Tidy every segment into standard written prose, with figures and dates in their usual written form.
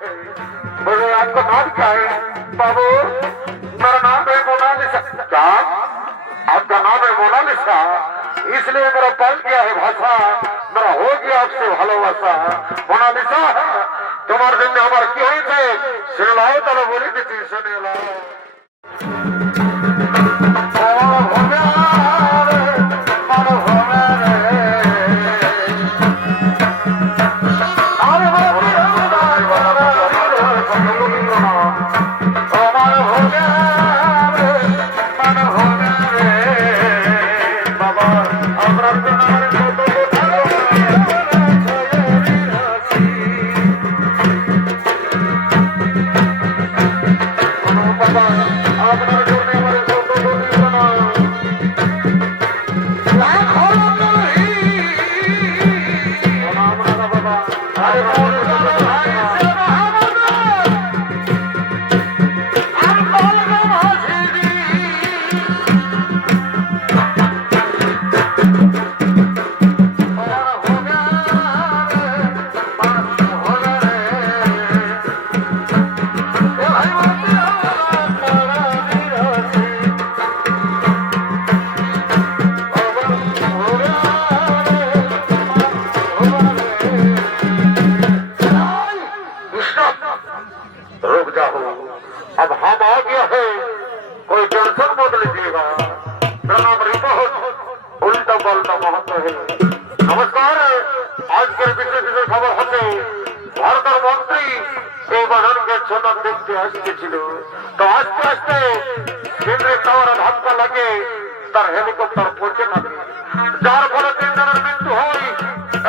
बोले आपका नाम क्या है? बाबू मेरा नाम है मोनालिसा। क्या आपका नाम है मोनालिसा? इसलिए मेरा पल गया है भाषा, मेरा हो गया आपसे ভালোবাসা। মোনালিসা তোমার জন্য আমার কি হয়েছে শুনে নাও, তাহলে বলে দিচ্ছি, শুনে নাও। अब हम आ गया है, कोई टेंशन मत लीजिएगा। मेरा नाम रिपोर्ट उल्टा पल्टा महत्व है। नमस्कार, आज के विशेष विशेष खबर হচ্ছে ভারতের মন্ত্রী এই বাগানকে ছোটা দেখতে আসছিল, তো আস্তে আস্তে কেন্দ্রের টাওয়ারে ধাক্কা লাগে, তার হেলিকপ্টার পড়ছে না, যার ফলে 3 জনের মৃত্যু হয়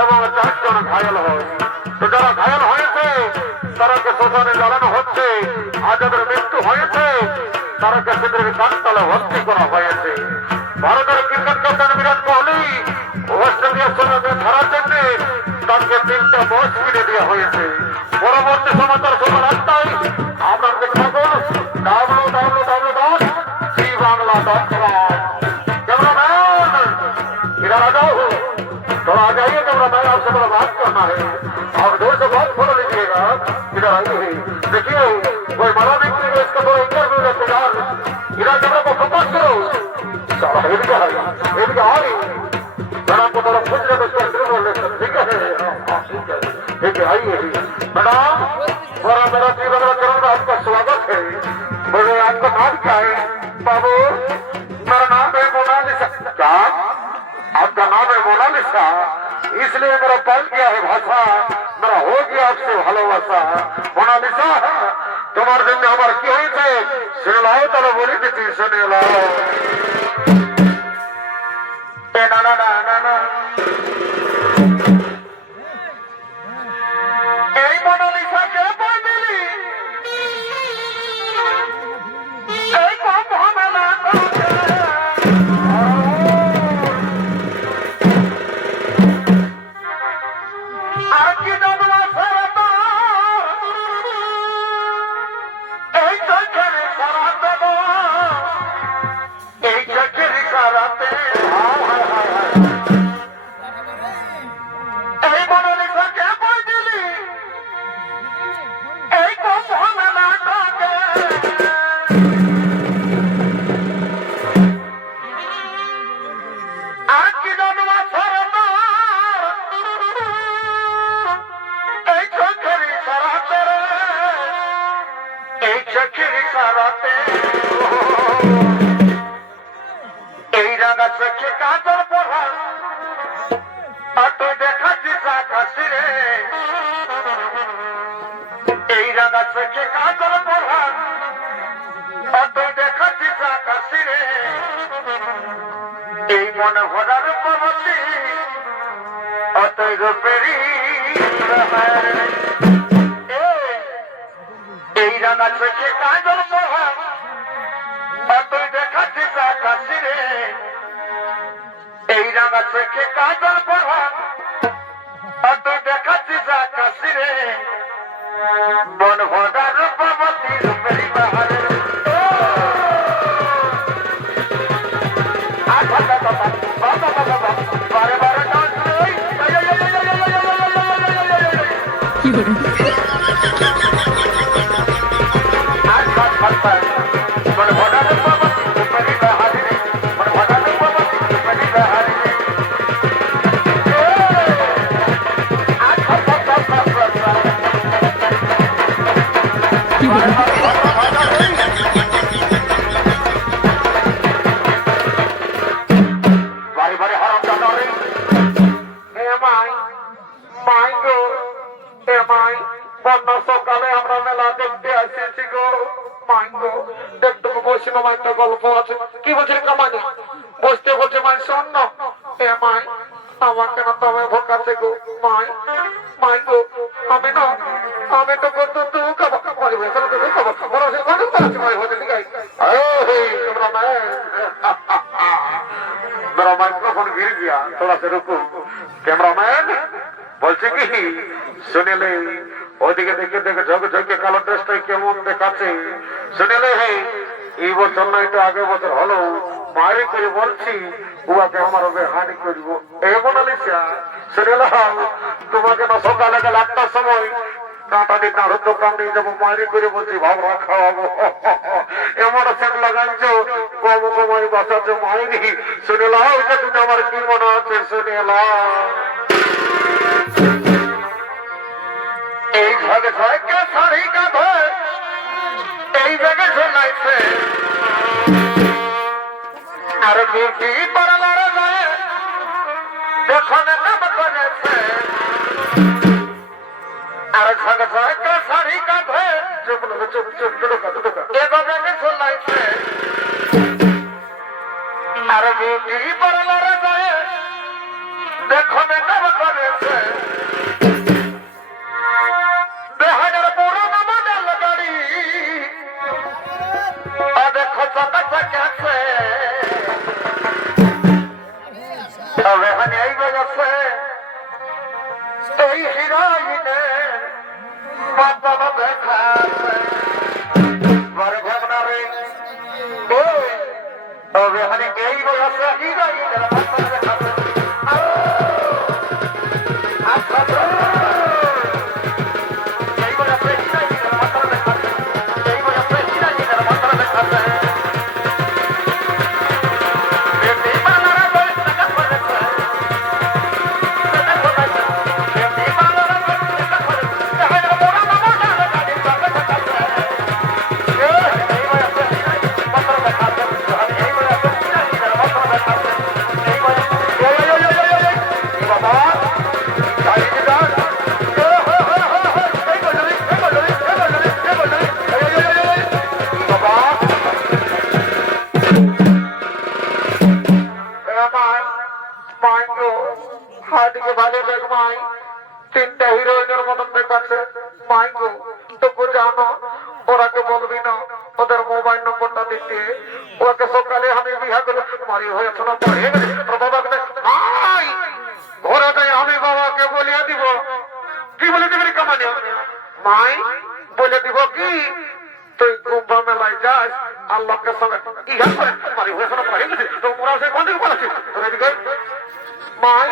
এবং 4 জন ঘায়াল হয়। তো যারা ঘায়াল হয়েছে তারাকে শ্মশানে জ্বালানো হচ্ছে, আর যাদের মৃত্যু হয়েছে তারাকে কেন্দ্রের কাঠতলায় ভর্তি করা হয়েছে। ভারতের ক্রিকেট ক্যাপ্টেন বিরাট কোহলি অস্ট্রেলিয়ার সঙ্গে ম্যাচ হারার জন্য তাকে 3টা বয়স কিনে দেওয়া হয়েছে। পরবর্তী সমাচার সকাল 8টায় আপনার দেখতে থাকুন www.zbangla.com। कैमरामैन इधर आ जाओ, थोड़ा आ जाइए, कैमरामैन आपसे थोड़ा बात करना है, आप दूर से बात खोल लीजिएगा। इधर आइए, देखिए कोई बड़ा व्यक्ति है, इसका थोड़ा इंटरव्यू लेते यार। इधर कैमरा को फोकस करो, आ रही मैडम को थोड़ा पूछ रहे उसका इंटरव्यू लेते। ठीक है ठीक है, आइए मैडम, और मेरा जीवन चरण में आपका स्वागत है। बोले आपका नाम क्या है? बाबू मेरा नाम है मोनालिसा। क्या आपका नाम है मोनालिसा? इसलिए मेरा पल गया है भाषा, मेरा हो गया आपसे ভালোবাসা। মোনালিসা তোমার জন্য আমার কি হয়েছে শুনে নাও, তাহলে বলে দিচ্ছি, শুনে নাও। না না না না না, এই মোনালিসাকে বল দিলি এই কম ঝামেলা করছে। আর কি জানবো সারাটা এই চোখের সারাতে এই চোখের সারাতে এই মোনালিসাকে বল দিলি এই কম ঝামেলা করছে। আর কি জানবো সারাটা এই চোখের সারাতে এই চোখের সারাতে এই রাঙা চোখে কাজল পড়া অত দেখাচ্ছিস আকাশে রে। এই রাঙা চোখে কাজল পড়া অত দেখাচ্ছিস আকাশে রে। এই মন ভরার পবতি অতই রূপেরই এই রাঙা চোখে কাজল পড়া অতই দেখাচ্ছিস আকাশে রে। এই রাঙা চোখে কাজল পড়া অত দেখাচ্ছিস আকাশে রে। মন ভরার পবতি রূপেরই বাহারে বারে বারে ডান্স অন্য সকালে আমরা মেলা দেখতে আসিছি গো মাই গো। একটু বসি না মাই, একটা গল্প আছে। কি বলছি কামানি বসতে বলছে মাই শোন না। এ মাই আমাকে না তবে ভোকাছে গো মাই। মাই গো আমি না আমি তো করতো তো কাবা কাবারি বসে তো কাবা বড় সে কোন আছে মাই হতে ঠিক আছে। এই তোমরা মাই मेरा माइक्रोफोन गिर गया, थोड़ा सा रुको। कैमरामैन বলছে কি শুনেলে ওদিকে দেখে দেখে ঝক ঝকে কালো ড্রেসটা কেমন দেখাচ্ছে। শুনেলে হে এই বছর না একটু আগে বছর হলো মারি করে বলছি উহাকে আমার হানি করব। এ মোনালিসা শুনেলে তোমাকে না সকালে গেলে 8টার সময় কাঁটানি নাড়ো দোকান নিয়ে যাবো মারি করে বলছি ভাবরা খাওয়াবো। এমন সেট লাগাইছো কম কমাই বাঁচাচ্ছো মাইরি। শুনে লাও এটা তুমি আমার কি মনে হচ্ছে শুনে লাও। এই ভাগে ছয়কে শাড়ি কাঁধে এই ব্যাগে ঝোলাইছে আর বিউটি পার্লারে যায় দেখো না নাম করেছে আর ভাগে ছয়কে শাড়ি কাঁধে চুপ চুপ চুপ ঢোকা ঢোকা এগো ব্যাগে ঝোলাইছে আর বিউটি পার্লারে যায় দেখো না নাম করেছে। এই হিরোইনে মাতাল দেখাছে বড় ভাবনা রে তবে মানে এই বয়সে হিরোইনের মাতাল দেখাছে। এই বয়সে হিরোইনের মাতাল দেখাছে, এই বয়সে হিরোইনের মাতাল দেখাছে। তিনটা হিরোইনের মতন দেখাচ্ছে মাই গো। তোকে জানো ওরাকে বলবি না ওদের মোবাইল নম্বরটা দিতে। ওকে সকালে আমি বিহা করে মারি হয়েছিল ঘরে যাই আমি বাবাকে বলিয়ে দিব। কি বলে দিবি কামানি মাই বলে দিব কি তুই কুম্ভ মেলায় যাস আল্লাহকে সঙ্গে ইহা করে মারি হয়েছিল তোমরা সে কোন দিকে বলেছি তোর এদিকে মাই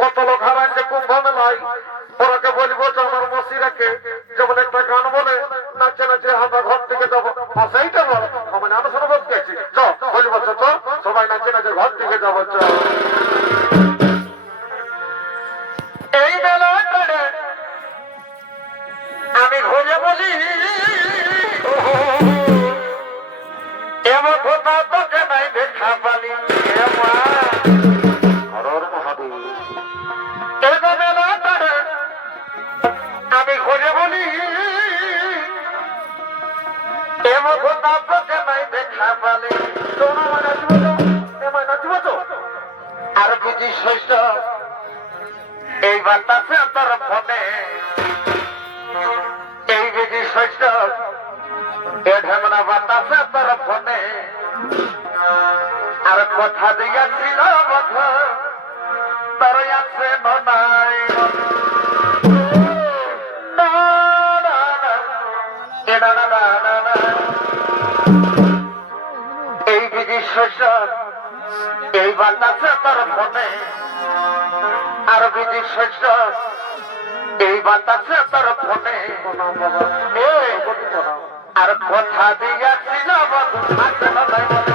কত লোক হারাচ্ছে কুম্ভ মেলায়। ওরাকে বলবো যে আমার মসিরাকে যেমন একটা গান বলে নাচে নাচে আমরা ঘর থেকে যাবো সেইটা বল মানে আমি শোনো বলছি বলবো তো সবাই নাচে নাচে ঘর থেকে যাবো। এই বেলা আমি ঘুরে বলি এমন কোথাও তোকে নাই দেখা পালি আমি ঘুরে বলি এমন কোথাও তোকে নাই দেখা পালি। আর বুঝি শৈশ এই বাতাসে তোর ফোনে এই বুঝি শৈশ এ ঢেমনা বাতাসে তোর ফোনে আর কথা দিয়াছিল বধ তোর আছে নাই এই বিধি শৈশব এই বাতাসে তোর ফোনে আর বিধি শৈশব এই বাতাসে তোর ফোনে আর কথা দিয়াছিল বধ আছে নাই বলে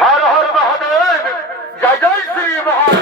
হর হর মহাদেব, জয় জয় শ্রী মহাদেব।